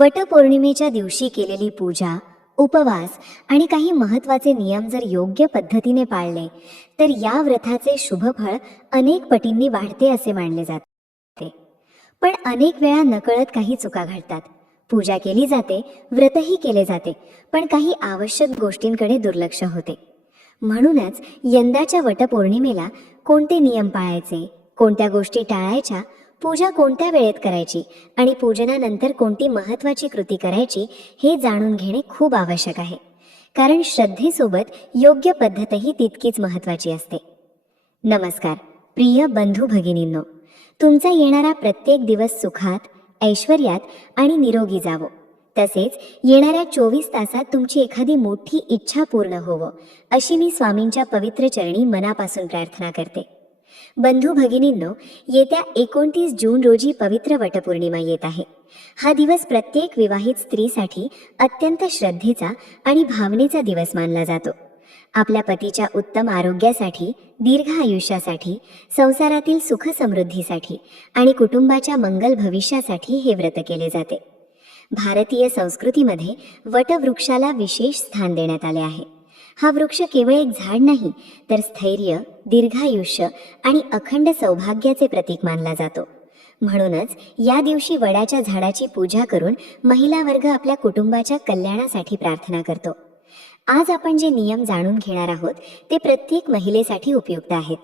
वटपौर्णिमेच्या दिवशी केलेली पूजा, उपवास आणि काही महत्त्वाचे नियम जर योग्य पद्धतीने पाळले तर या व्रताचे शुभफळ अनेक पटींनी वाढते असे मानले जाते. पण अनेक वेळा नकळत काही चुका घडतात. पूजा केली जाते, व्रतही केले जाते, पण काही आवश्यक गोष्टींकडे दुर्लक्ष होते. म्हणूनच यंदाच्या वटपौर्णिमेला कोणते नियम पाळायचे, कोणत्या गोष्टी टाळायच्या, पूजा कोणत्या वेळेत करायची आणि पूजनानंतर कोणती महत्त्वाची कृती करायची हे जाणून घेणे खूप आवश्यक आहे. कारण श्रद्धेसोबत योग्य पद्धतही तितकीच महत्त्वाची असते. नमस्कार प्रिय बंधू भगिनींनो, तुमचा येणारा प्रत्येक दिवस सुखात, ऐश्वर्यात आणि निरोगी जावो. तसेच येणाऱ्या 24 तासात तुमची एखादी मोठी इच्छा पूर्ण होवो अशी मी स्वामींच्या पवित्र चरणी मनापासून प्रार्थना करते. बंधू भगिनींनो, येत्या 29 जून रोजी पवित्र वटपौर्णिमा येत आहे. हा दिवस प्रत्येक विवाहित स्त्रीसाठी अत्यंत श्रद्धेचा आणि भावनेचा दिवस मानला जातो. आपल्या पतीच्या उत्तम आरोग्यासाठी, दीर्घ आयुष्यासाठी, संसारातील सुख समृद्धीसाठी आणि कुटुंबाच्या मंगल भविष्यासाठी हे व्रत केले जाते. भारतीय संस्कृतीमध्ये वटवृक्षाला विशेष स्थान देण्यात आले आहे. हा वृक्ष केवळ एक झाड नाही, तर स्थैर्य, दीर्घायुष्य आणि अखंड सौभाग्याचे प्रतीक मानला जातो. म्हणूनच या दिवशी वडाच्या झाडाची पूजा करून महिला वर्ग आपल्या कुटुंबाच्या कल्याणासाठी प्रार्थना करतो. आज आपण जे नियम जाणून घेणार आहोत ते प्रत्येक महिलेसाठी उपयुक्त आहेत.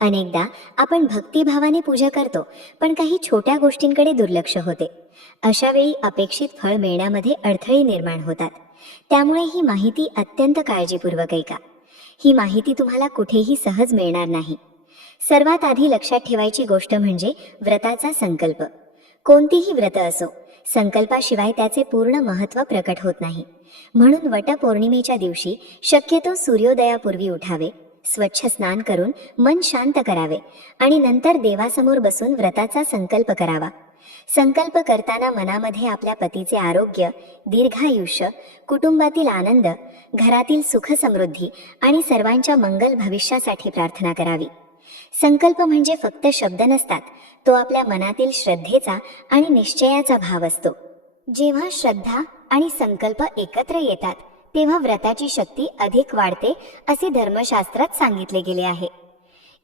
अनेकदा आपण भक्तिभावाने पूजा करतो, पण काही छोट्या गोष्टींकडे दुर्लक्ष होते. अशा वेळी अपेक्षित फळ मिळण्यामध्ये अडथळे निर्माण होतात. त्यामुळे ही माहिती अत्यंत काळजीपूर्वक ऐका. ही माहिती तुम्हाला कुठेही सहज मिळणार नाही. सर्वात आधी लक्षात ठेवायची गोष्ट म्हणजे व्रताचा संकल्प. कोणतीही व्रत असो, संकल्पाशिवाय त्याचे पूर्ण महत्त्व प्रकट होत नाही. म्हणून वटपौर्णिमेच्या दिवशी शक्यतो सूर्योदयापूर्वी उठावे, स्वच्छ स्नान करून मन शांत करावे आणि नंतर देवासमोर बसून व्रताचा संकल्प करावा. संकल्प करताना मनामध्ये आपल्या पतीचे आरोग्य, दीर्घायुष्य, कुटुंबातील आनंद, घरातील सुख समृद्धी आणि सर्वांच्या मंगल भविष्यासाठी प्रार्थना करावी. संकल्प म्हणजे फक्त शब्द नसतात, तो आपल्या मनातील श्रद्धेचा आणि निश्चयाचा भाव असतो. जेव्हा श्रद्धा आणि संकल्प एकत्र येतात तेव्हा व्रताची शक्ती अधिक वाढते असे धर्मशास्त्रात सांगितले गेले आहे.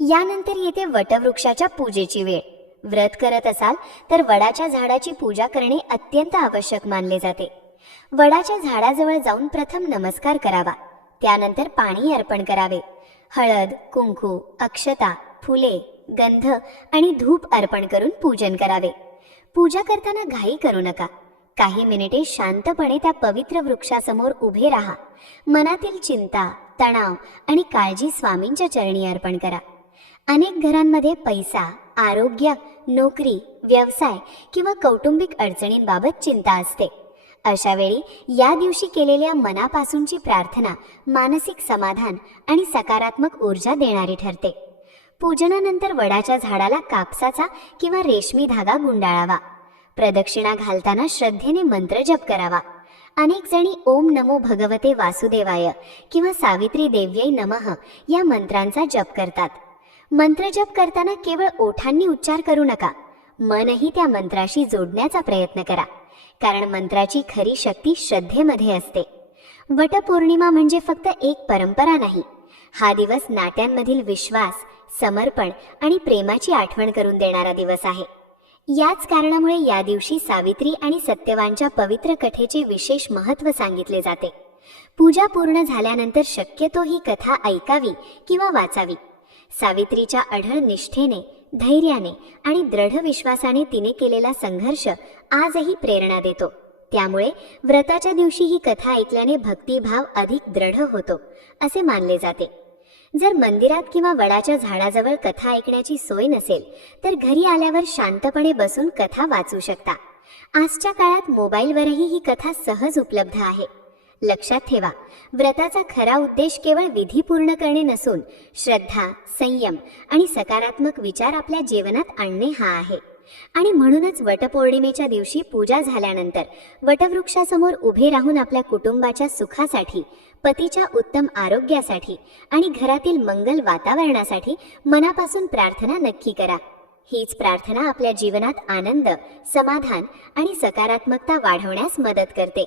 यानंतर येते वटवृक्षाच्या पूजेची वेळ. व्रत करत असाल तर वडाच्या झाडाची पूजा करणे अत्यंत आवश्यक मानले जाते. वडाच्या झाडाजवळ जाऊन प्रथम नमस्कार करावा. त्यानंतर पाणी अर्पण करावे. हळद, कुंकू, अक्षता, फुले, गंध आणि धूप अर्पण करून पूजन करावे. पूजा करताना घाई करू नका. काही मिनिटे शांतपणे त्या पवित्र वृक्षासमोर उभे राहा. मनातील चिंता, तणाव आणि काळजी स्वामींच्या चरणी अर्पण करा. अनेक घरांमध्ये पैसा, आरोग्य, नोकरी, व्यवसाय किंवा कौटुंबिक अडचणींबाबत चिंता असते. अशा वेळी या दिवशी केलेल्या मनापासूनची प्रार्थना मानसिक समाधान आणि सकारात्मक ऊर्जा देणारी ठरते. पूजनानंतर वडाच्या झाडाला कापसाचा किंवा रेशमी धागा गुंडाळावा. प्रदक्षिणा घालताना श्रद्धेने मंत्र जप करावा. अनेक जणी ओम नमो भगवते वासुदेवाय किंवा सावित्री देव्यै नमः या मंत्रांचा जप करतात. मंत्र जप करताना केवळ ओठांनी उच्चार करू नका, मनही त्या मंत्राशी जोडण्याचा प्रयत्न करा. कारण मंत्राची खरी शक्ती श्रद्धेमध्ये असते. वटपौर्णिमा म्हणजे फक्त एक परंपरा नाही, हा दिवस नात्यांमधील विश्वास, समर्पण आणि प्रेमाची आठवण करून देणारा दिवस आहे. याच कारणामुळे या दिवशी सावित्री आणि सत्यवानच्या पवित्र कथेचे विशेष महत्त्व सांगितले जाते. पूजा पूर्ण झाल्यानंतर शक्यतो ही कथा ऐकावी किंवा वाचावी. सावित्रीच्या अढळ निष्ठेने, धैर्याने आणि दृढ विश्वासाने तिने केलेला संघर्ष आजही प्रेरणा देतो. त्यामुळे व्रताच्या दिवशी ही कथा ऐकल्याने भक्तिभाव अधिक दृढ होतो असे मानले जाते. जर मंदिरात किंवा वडाच्या झाडाजवळ कथा ऐकण्याची सोय नसेल तर घरी आल्यावर शांतपणे बसून कथा वाचू शकता. आजच्या काळात मोबाईलवरही ही कथा सहज उपलब्ध आहे. लक्षात ठेवा, व्रताचा खरा उद्देश केवळ विधी पूर्ण करणे नसून श्रद्धा, संयम आणि सकारात्मक विचार आपल्या जीवनात आणणे हा आहे. आणि म्हणूनच वटपौर्णिमेच्या दिवशी पूजा झाल्यानंतर वटवृक्षासमोर उभे राहून आपल्या कुटुंबाच्या सुखासाठी, पतीच्या उत्तम आरोग्यासाठी आणि घरातील मंगल वातावरणासाठी मनापासून प्रार्थना नक्की करा. हीच प्रार्थना आपल्या जीवनात आनंद, समाधान आणि सकारात्मकता वाढवण्यास मदत करते.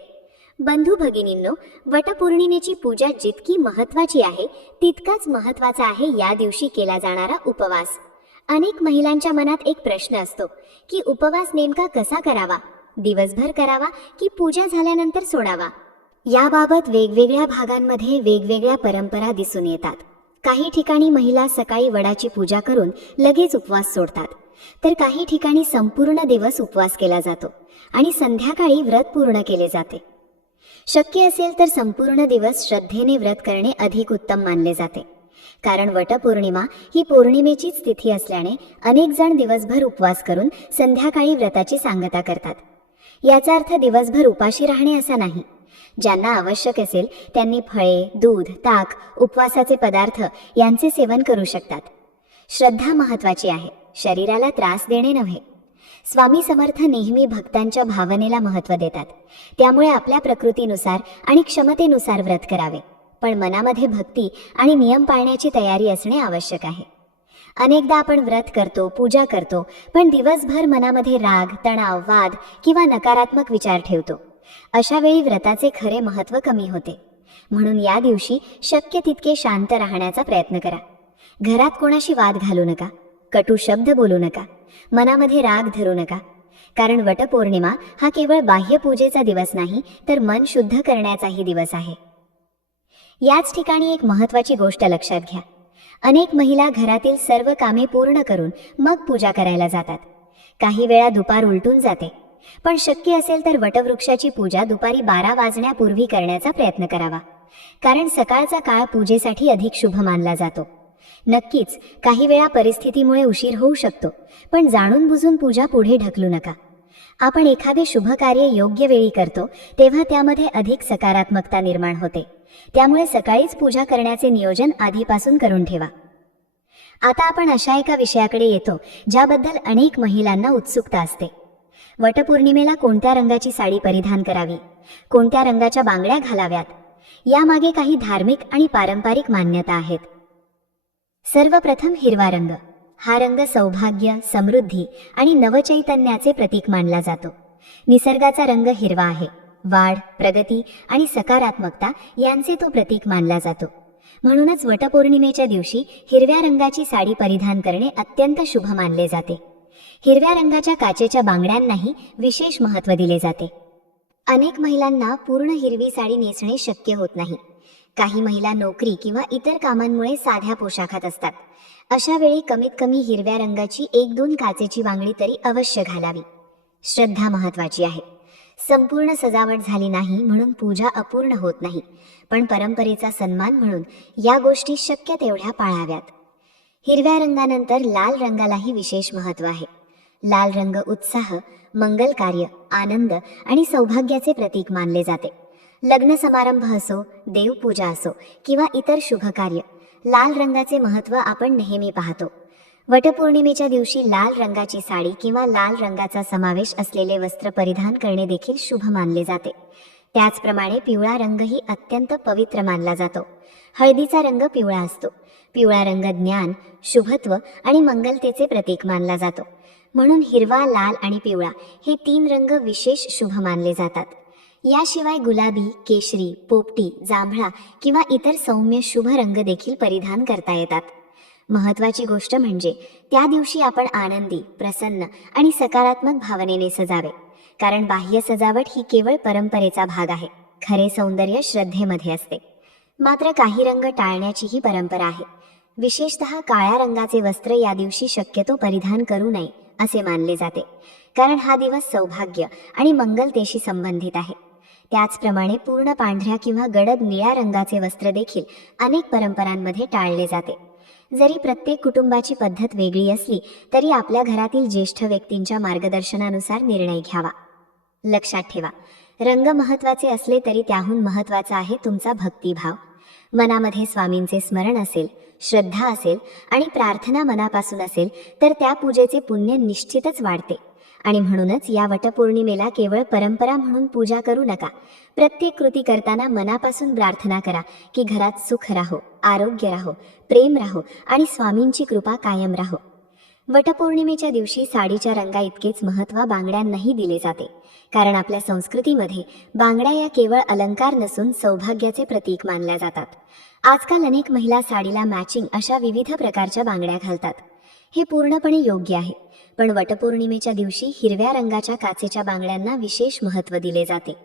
बंधू भगिनींनो, वटपौर्णिमेची पूजा जितकी महत्त्वाची आहे तितकाच महत्त्वाचा आहे या दिवशी केला जाणारा उपवास. अनेक महिलांच्या मनात एक प्रश्न असतो की उपवास नेमका कसा करावा, दिवसभर करावा की पूजा झाल्यानंतर सोडावा. याबाबत वेगवेगळ्या भागांमध्ये वेगवेगळ्या परंपरा दिसून येतात. काही ठिकाणी महिला सकाळी वडाची पूजा करून लगेच उपवास सोडतात, तर काही ठिकाणी संपूर्ण दिवस उपवास केला जातो आणि संध्याकाळी व्रत पूर्ण केले जाते. शक्य असेल तर संपूर्ण दिवस श्रद्धेने व्रत करणे अधिक उत्तम मानले जाते, कारण वटपौर्णिमा ही पौर्णिमेचीच तिथी असल्याने अनेक जण दिवसभर उपवास करून संध्याकाळी व्रताची सांगता करतात. याचा अर्थ दिवसभर उपाशी राहणे असा नाही. ज्यांना आवश्यक असेल त्यांनी फळे, दूध, ताक, उपवासाचे पदार्थ यांचे सेवन करू शकतात. श्रद्धा महत्त्वाची आहे, शरीराला त्रास देणे नव्हे. स्वामी समर्थ नेहमी भक्तांच्या भावनेला महत्त्व देतात. त्यामुळे आपल्या प्रकृतीनुसार आणि क्षमतेनुसार व्रत करावे, पण मनामध्ये भक्ती आणि नियम पाळण्याची तयारी असणे आवश्यक आहे. अनेकदा आपण व्रत करतो, पूजा करतो, पण दिवसभर मनामध्ये राग, तणाव, वाद किंवा नकारात्मक विचार ठेवतो. अशा वेळी व्रताचे खरे महत्त्व कमी होते. म्हणून या दिवशी शक्य तितके शांत राहण्याचा प्रयत्न करा. घरात कोणाशी वाद घालू नका, कटू शब्द बोलू नका, मनामध्ये राग धरू नका, कारण वटपौर्णिमा हा केवळ बाह्य पूजेचा दिवस नाही, तर मन शुद्ध करण्याचाही दिवस आहे. याच ठिकाणी एक महत्त्वाची गोष्ट लक्षात घ्या. अनेक महिला घरातील सर्व कामे पूर्ण करून मग पूजा करायला जातात. काही वेळा दुपार उलटून जाते, पण शक्य असेल तर वटवृक्षाची पूजा दुपारी 12 वाजण्यापूर्वी करण्याचा प्रयत्न करावा, कारण सकाळचा काळ पूजेसाठी अधिक शुभ मानला जातो. नक्कीच काही वेळा परिस्थितीमुळे उशीर होऊ शकतो, पण जाणून बुजून पूजा पुढे ढकलू नका. आपण एखादे शुभ कार्य योग्य वेळी करतो तेव्हा त्यामध्ये अधिक सकारात्मकता निर्माण होते. त्यामुळे सकाळीच पूजा करण्याचे नियोजन आधीपासून करून ठेवा. आता आपण अशा एका विषयाकडे येतो ज्याबद्दल अनेक महिलांना उत्सुकता असते. वटपौर्णिमेला कोणत्या रंगाची साडी परिधान करावी, कोणत्या रंगाच्या बांगड्या घालाव्यात, यामागे काही धार्मिक आणि पारंपरिक मान्यता आहेत. सर्वप्रथम हिरवा रंग. हा रंग सौभाग्य, समृद्धी आणि नवचैतन्याचे प्रतीक मानला जातो. निसर्गाचा रंग हिरवा आहे. वाढ, प्रगती आणि सकारात्मकता यांचे तो प्रतीक मानला जातो. म्हणूनच वटपौर्णिमेच्या दिवशी हिरव्या रंगाची साडी परिधान करणे अत्यंत शुभ मानले जाते. हिरव्या रंगाच्या काचेच्या बांगड्यांनाही विशेष महत्त्व दिले जाते. अनेक महिलांना पूर्ण हिरवी साडी नेसणे शक्य होत नाही. काही महिला नोकरी किंवा इतर कामांमुळे साध्या पोशाखात असतात. अशा वेळी कमीत कमी हिरव्या रंगाची 1-2 काचेची बांगडी तरी अवश्य घालावी. श्रद्धा महत्त्वाची आहे. संपूर्ण सजावट झाली नाही म्हणून पूजा अपूर्ण होत नाही, पण परंपरेचा सन्मान म्हणून या गोष्टी शक्य तेवढ्या पाळाव्यात. हिरव्या रंगानंतर लाल रंगालाही विशेष महत्त्व आहे. लाल रंग उत्साह, मंगल कार्य, आनंद आणि सौभाग्याचे प्रतीक मानले जाते. लग्न समारंभ असो, देवपूजा असो किंवा इतर शुभ कार्य, लाल रंगाचे महत्त्व आपण नेहमी पाहतो. वटपौर्णिमेच्या दिवशी लाल रंगाची साडी किंवा लाल रंगाचा समावेश असलेले वस्त्र परिधान करणे देखील शुभ मानले जाते. त्याचप्रमाणे पिवळा रंगही अत्यंत पवित्र मानला जातो. हळदीचा रंग पिवळा असतो. पिवळा रंग ज्ञान, शुभत्व आणि मंगलतेचे प्रतीक मानला जातो. म्हणून हिरवा, लाल आणि पिवळा हे 3 रंग विशेष शुभ मानले जातात. याशिवाय गुलाबी, केशरी, पोपटी, जांभळा किंवा इतर सौम्य शुभ रंग देखील परिधान करता येतात. महत्त्वाची गोष्ट म्हणजे त्या दिवशी आपण आनंदी, प्रसन्न आणि सकारात्मक भावनेने सजावे, कारण बाह्य सजावट ही केवळ परंपरेचा भाग आहे. खरे सौंदर्य श्रद्धेमध्ये असते. मात्र काही रंग टाळण्याचीही परंपरा आहे. विशेषतः काळ्या रंगाचे वस्त्र या दिवशी शक्यतो परिधान करू नये असे मानले जाते, कारण हा दिवस सौभाग्य आणि मंगलतेशी संबंधित आहे. त्याचप्रमाणे पूर्ण पांढऱ्या किंवा गडद निळ्या रंगाचे वस्त्र देखील अनेक परंपरांमध्ये टाळले जाते. जरी प्रत्येक कुटुंबाची पद्धत वेगळी असली तरी आपल्या घरातील ज्येष्ठ व्यक्तींच्या मार्गदर्शनानुसार निर्णय घ्यावा. लक्षात ठेवा, रंग महत्त्वाचे असले तरी त्याहून महत्त्वाचा आहे तुमचा भक्तिभाव. मनामध्ये स्वामींचे स्मरण असेल, श्रद्धा असेल आणि प्रार्थना मनापासून असेल तर त्या पूजेचे पुण्य निश्चितच वाढते. आणि म्हणूनच या वटपौर्णिमेला केवळ परंपरा म्हणून पूजा करू नका. प्रत्येक कृती करताना मनापासून प्रार्थना करा की घरात सुख राहो, आरोग्य राहो, प्रेम राहो आणि स्वामींची कृपा कायम राहो. वटपौर्णिमेच्या दिवशी साडीच्या रंगा इतकेच महत्त्व बांगड्यांनाही दिले जाते, कारण आपल्या संस्कृतीमध्ये बांगड्या या केवळ अलंकार नसून सौभाग्याचे प्रतीक मानल्या जातात. आजकाल अनेक महिला साडीला मॅचिंग अशा विविध प्रकारच्या बांगड्या घालतात. हे पूर्णपणे योग्य आहे, पण वटपौर्णिमेच्या दिवशी हिरव्या रंगाच्या काचेच्या बांगड्यांना विशेष महत्त्व दिले जाते.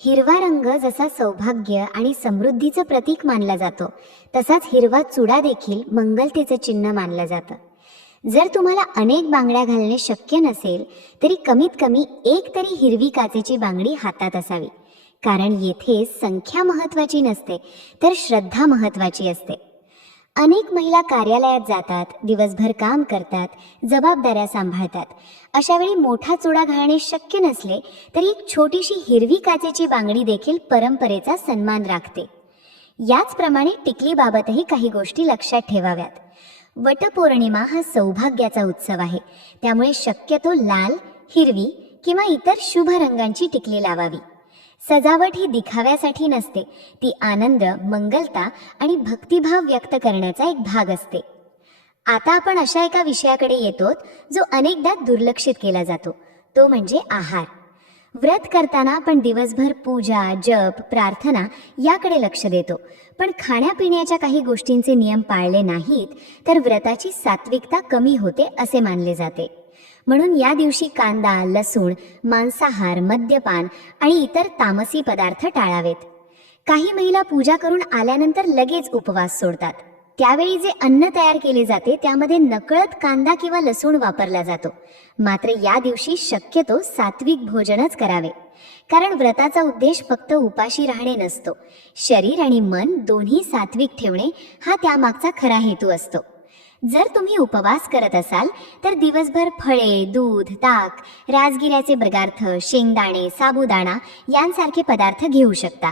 हिरवा रंग जसा सौभाग्य आणि समृद्धीचं प्रतीक मानला जातो, तसाच हिरवा चुडा देखील मंगलतेचं चिन्ह मानलं जातं. जर तुम्हाला अनेक बांगड्या घालणे शक्य नसेल, तरी कमीत कमी एक तरी हिरवी काचेची बांगडी हातात असावी, कारण येथे संख्या महत्त्वाची नसते, तर श्रद्धा महत्त्वाची असते. अनेक महिला कार्यालयात जातात, दिवसभर काम करतात, जबाबदाऱ्या सांभाळतात. अशा वेळी मोठा चुडा घालणे शक्य नसले तरी एक छोटीशी हिरवी काचेची बांगडी देखील परंपरेचा सन्मान राखते. याचप्रमाणे टिकलीबाबतही काही गोष्टी लक्षात ठेवाव्यात. वटपौर्णिमा हा सौभाग्याचा उत्सव आहे, त्यामुळे शक्यतो लाल, हिरवी किंवा इतर शुभ रंगांची टिकली लावावी. सजावट ही दिखाव्यासाठी नसते, ती आनंद, मंगलता आणि भक्तिभाव व्यक्त करण्याचा एक भाग असते. आता आपण अशा एका विषयाकडे येतो जो अनेकदा दुर्लक्षित केला जातो, तो म्हणजे आहार. व्रत करताना आपण दिवसभर पूजा, जप, प्रार्थना याकडे लक्ष देतो, पण खाण्यापिण्याच्या काही गोष्टींचे नियम पाळले नाहीत तर व्रताची सात्विकता कमी होते असे मानले जाते. म्हणून या दिवशी कांदा, लसूण, मांसाहार, मद्यपान आणि इतर तामसी पदार्थ टाळावेत. काही महिला पूजा करून आल्यानंतर लगेच उपवास सोडतात. त्यावेळी जे अन्न तयार केले जाते त्यामध्ये नकळत कांदा किंवा लसूण वापरला जातो. मात्र या दिवशी शक्यतो सात्विक भोजनच करावे, कारण व्रताचा उद्देश फक्त उपाशी राहणे नसतो. शरीर आणि मन दोन्ही सात्विक ठेवणे हा त्यामागचा खरा हेतू असतो. जर तुम्ही उपवास करत असाल तर दिवसभर फळे, दूध, ताक, राजगिऱ्याचे पदार्थ, शेंगदाणे, साबुदाणा यांसारखे पदार्थ घेऊ शकता.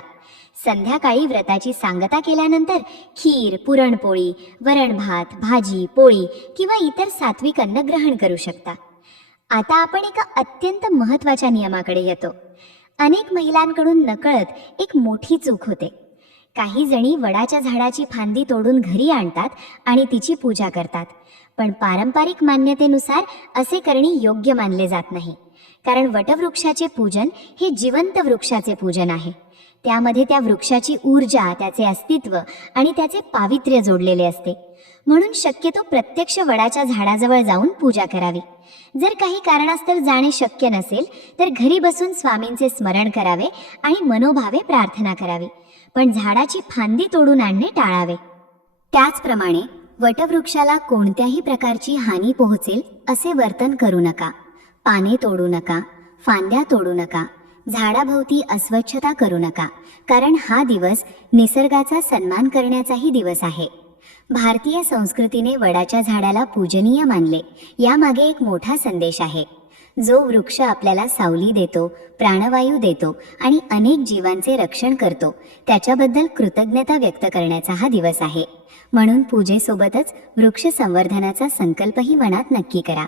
संध्याकाळी व्रताची सांगता केल्यानंतर खीर, पुरणपोळी, वरण भात, भाजी, पोळी किंवा इतर सात्विक अन्न ग्रहण करू शकता. आता आपण एका अत्यंत महत्त्वाच्या नियमाकडे येतो. अनेक महिलांकडून नकळत एक मोठी चूक होते. काही जणी वडाच्या झाडाची फांदी तोडून घरी आणतात आणि तिची पूजा करतात, पण पारंपरिक मान्यतेनुसार असे करणे योग्य मानले जात नाही, कारण वटवृक्षाचे पूजन हे जिवंत वृक्षाचे पूजन आहे. त्यामध्ये त्या वृक्षाची ऊर्जा, त्याचे अस्तित्व आणि त्याचे पावित्र्य जोडलेले असते. म्हणून शक्यतो प्रत्यक्ष वडाच्या झाडाजवळ जाऊन पूजा करावी. जर काही कारणास्तव जाणे शक्य नसेल तर घरी बसून स्वामींचे स्मरण करावे आणि मनोभावे प्रार्थना करावी, पण झाडाची फांदी तोडून आणणे टाळावे. त्याचप्रमाणे वटवृक्षाला कोणत्याही प्रकारची हानी पोहोचेल असे वर्तन करू नका. पाने तोडू नका, फांद्या तोडू नका, झाडाभोवती अस्वच्छता करू नका, कारण हा दिवस निसर्गाचा सन्मान करण्याचाही दिवस आहे. भारतीय संस्कृतीने वडाच्या झाडाला पूजनीय मानले. यामागे एक मोठा संदेश आहे. जो वृक्ष आपल्याला सावली देतो, प्राणवायू देतो आणि अनेक जीवांचे रक्षण करतो, त्याच्याबद्दल कृतज्ञता व्यक्त करण्याचा हा दिवस आहे. म्हणून पूजेसोबतच वृक्ष संवर्धनाचा संकल्पही मनात नक्की करा.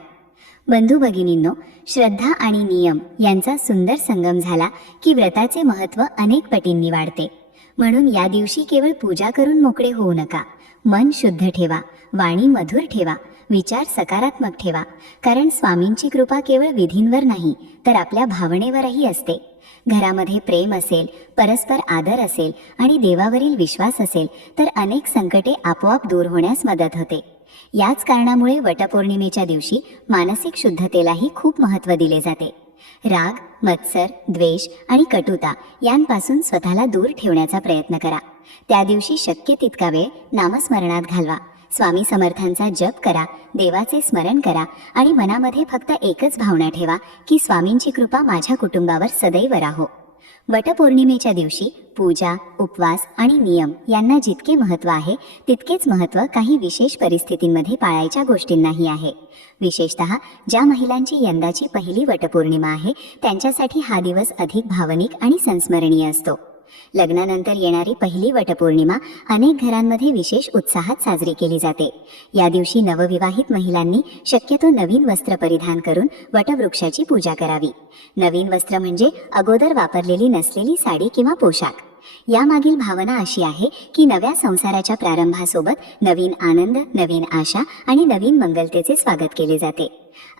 बंधू भगिनींनो, श्रद्धा आणि नियम यांचा सुंदर संगम झाला की व्रताचे महत्त्व अनेक पटींनी वाढते. म्हणून या दिवशी केवळ पूजा करून मोकळे होऊ नका. मन शुद्ध ठेवा, वाणी मधुर ठेवा, विचार सकारात्मक ठेवा, कारण स्वामींची कृपा केवळ विधींवर नाही तर आपल्या भावनेवरही असते. घरामध्ये प्रेम असेल, परस्पर आदर असेल आणि देवावरील विश्वास असेल तर अनेक संकटे आपोआप दूर होण्यास मदत होते. याच कारणामुळे वटपौर्णिमेच्या दिवशी मानसिक शुद्धतेलाही खूप महत्त्व दिले जाते. राग, मत्सर, द्वेष आणि कटुता यांपासून स्वतःला दूर ठेवण्याचा प्रयत्न करा. त्या दिवशी शक्य तितका वेळ नामस्मरणात घालवा. स्वामी समर्थांचा जप करा, देवाचे स्मरण करा आणि मनामध्ये फक्त एकच भावना ठेवा की स्वामींची कृपा माझ्या कुटुंबावर सदैव राहो. वटपौर्णिमेच्या दिवशी पूजा, उपवास आणि नियम यांना जितके महत्त्व आहे तितकेच महत्त्व काही विशेष परिस्थितींमध्ये पाळायच्या गोष्टींनाही आहे. विशेषतः ज्या महिलांची यंदाची पहिली वटपौर्णिमा आहे त्यांच्यासाठी हा दिवस अधिक भावनिक आणि संस्मरणीय असतो. लग्नानंतर येणारी पहिली वटपौर्णिमा अनेक घरांमध्ये विशेष उत्साहात साजरी केली जाते. या दिवशी नवविवाहित महिलांनी शक्यतो नवीन वस्त्र परिधान करून वटवृक्षाची पूजा करावी. नवीन वस्त्र म्हणजे अगोदर वापरलेली नसलेली साडी किंवा पोशाख. यामागील भावना अशी आहे की नव्या संसाराच्या प्रारंभासोबत नवीन आनंद, नवीन आशा आणि नवीन मंगलतेचे स्वागत केले जाते.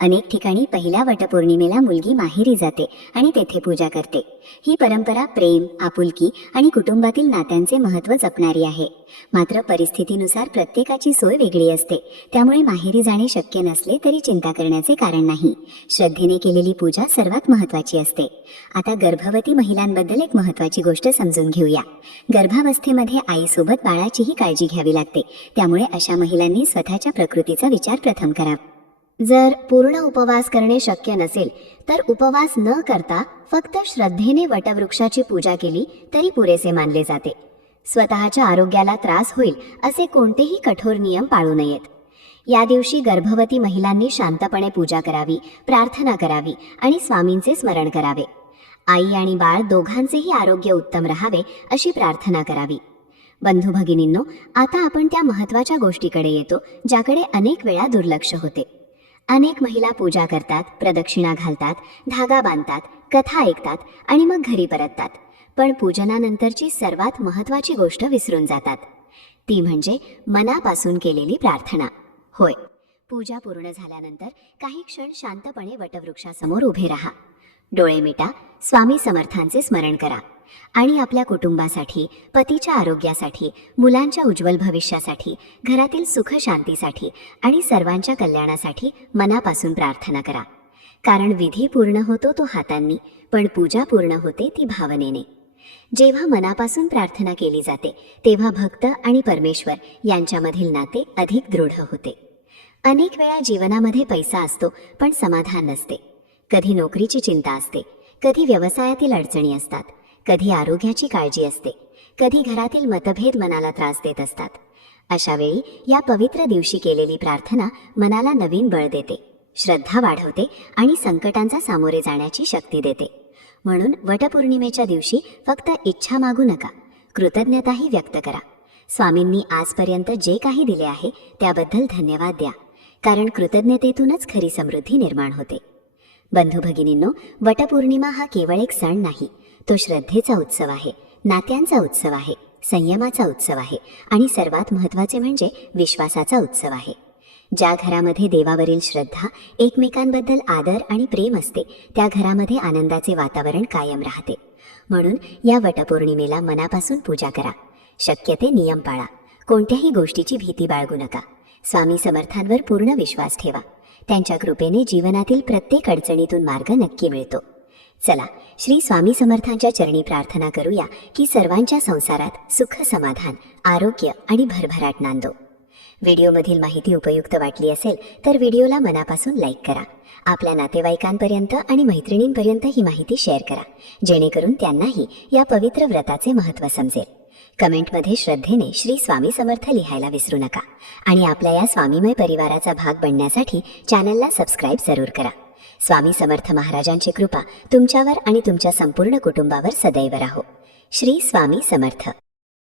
अनेक ठिकाणी पहिल्या वटपौर्णिमेला मुलगी माहेरी जाते आणि तेथे पूजा करते. ही परंपरा प्रेम, आपुलकी आणि कुटुंबातील नात्यांचे महत्त्व जपणारी आहे. मात्र परिस्थितीनुसार प्रत्येकाची सोय वेगळी असते. त्यामुळे माहेरी जाणे शक्य नसले तरी चिंता करण्याचे कारण नाही. श्रद्धेने केलेली पूजा सर्वात महत्त्वाची असते. आता गर्भवती महिलांबद्दल एक महत्त्वाची गोष्ट समजून घेऊया. गर्भावस्थेमध्ये आईसोबत बाळाचीही काळजी घ्यावी लागते. त्यामुळे अशा महिलांनी स्वतःच्या प्रकृतीचा विचार प्रथम करावा. जर पूर्ण उपवास करणे शक्य नसेल तर उपवास न करता फक्त श्रद्धेने वटवृक्षाची पूजा केली तरी पुरेसे मानले जाते. स्वतःच्या आरोग्याला त्रास होईल असे कोणतेही कठोर नियम पाळू नयेत. या दिवशी गर्भवती महिलांनी शांतपणे पूजा करावी, प्रार्थना करावी आणि स्वामींचे स्मरण करावे. आई आणि बाळ दोघांचेही आरोग्य उत्तम राहावे अशी प्रार्थना करावी. बंधू भगिनींनो, आता आपण त्या महत्त्वाच्या गोष्टीकडे येतो ज्याकडे अनेक वेळा दुर्लक्ष होते. अनेक महिला पूजा करतात, प्रदक्षिणा घालतात, धागा बांधतात, कथा ऐकतात आणि मग घरी परततात. पण पूजनानंतरची सर्वात महत्त्वाची गोष्ट विसरून जातात. ती म्हणजे मनापासून केलेली प्रार्थना. होय, पूजा पूर्ण झाल्यानंतर काही क्षण शांतपणे वटवृक्षासमोर उभे राहा. डोळे मिटा, स्वामी समर्थांचे स्मरण करा आणि आपल्या कुटुंबासाठी, पतीच्या आरोग्यासाठी, मुलांच्या उज्ज्वल भविष्यासाठी, घरातील सुख शांतीसाठी आणि सर्वांच्या कल्याणासाठी मनापासून प्रार्थना करा. कारण विधी पूर्ण होतो तो हातांनी, पण पूजा पूर्ण होते ती भावनेने. जेव्हा मनापासून प्रार्थना केली जाते तेव्हा भक्त आणि परमेश्वर यांच्यामधील नाते अधिक दृढ होते. अनेक वेळा जीवनामध्ये पैसा असतो पण समाधान नसते. कधी नोकरीची चिंता असते, कधी व्यवसायातील अडचणी असतात, कधी आरोग्याची काळजी असते, कधी घरातील मतभेद मनाला त्रास देत असतात. अशा वेळी या पवित्र दिवशी केलेली प्रार्थना मनाला नवीन बळ देते, श्रद्धा वाढवते आणि संकटांचा सामोरे जाण्याची शक्ती देते. म्हणून वटपौर्णिमेच्या दिवशी फक्त इच्छा मागू नका, कृतज्ञताही व्यक्त करा. स्वामींनी आजपर्यंत जे काही दिले आहे त्याबद्दल धन्यवाद द्या, कारण कृतज्ञतेतूनच खरी समृद्धी निर्माण होते. बंधू भगिनींनो, वटपौर्णिमा हा केवळ एक सण नाही, तो श्रद्धेचा उत्सव आहे, नात्यांचा उत्सव आहे, संयमाचा उत्सव आहे आणि सर्वात महत्त्वाचे म्हणजे विश्वासाचा उत्सव आहे. ज्या घरामध्ये देवावरील श्रद्धा, एकमेकांबद्दल आदर आणि प्रेम असते त्या घरामध्ये आनंदाचे वातावरण कायम राहते. म्हणून या वटपौर्णिमेला मनापासून पूजा करा. शक्य ते नियम पाळा. कोणत्याही गोष्टीची भीती बाळगू नका. स्वामी समर्थांवर पूर्ण विश्वास ठेवा. त्यांच्या कृपेने जीवनातील प्रत्येक अडचणीतून मार्ग नक्की मिळतो. चला, श्री स्वामी समर्थांच्या चरणी प्रार्थना करूया की सर्वांच्या संसारात सुख, समाधान, आरोग्य आणि भरभराट नांदो. व्हिडिओमधील माहिती उपयुक्त वाटली असेल तर व्हिडिओला मनापासून लाईक करा. आपल्या नातेवाईकांपर्यंत आणि मैत्रिणींपर्यंत ही माहिती शेअर करा, जेणेकरून त्यांनाही या पवित्र व्रताचे महत्त्व समजेल. कमेंटमध्ये श्रद्धेने श्री स्वामी समर्थ लिहायला विसरू नका आणि आपल्या या स्वामीमय परिवाराचा भाग बनण्यासाठी चॅनलला सबस्क्राईब जरूर करा. स्वामी समर्थ महाराजांची कृपा तुमच्यावर आणि तुमच्या संपूर्ण कुटुंबावर सदैव राहो. श्री स्वामी समर्थ.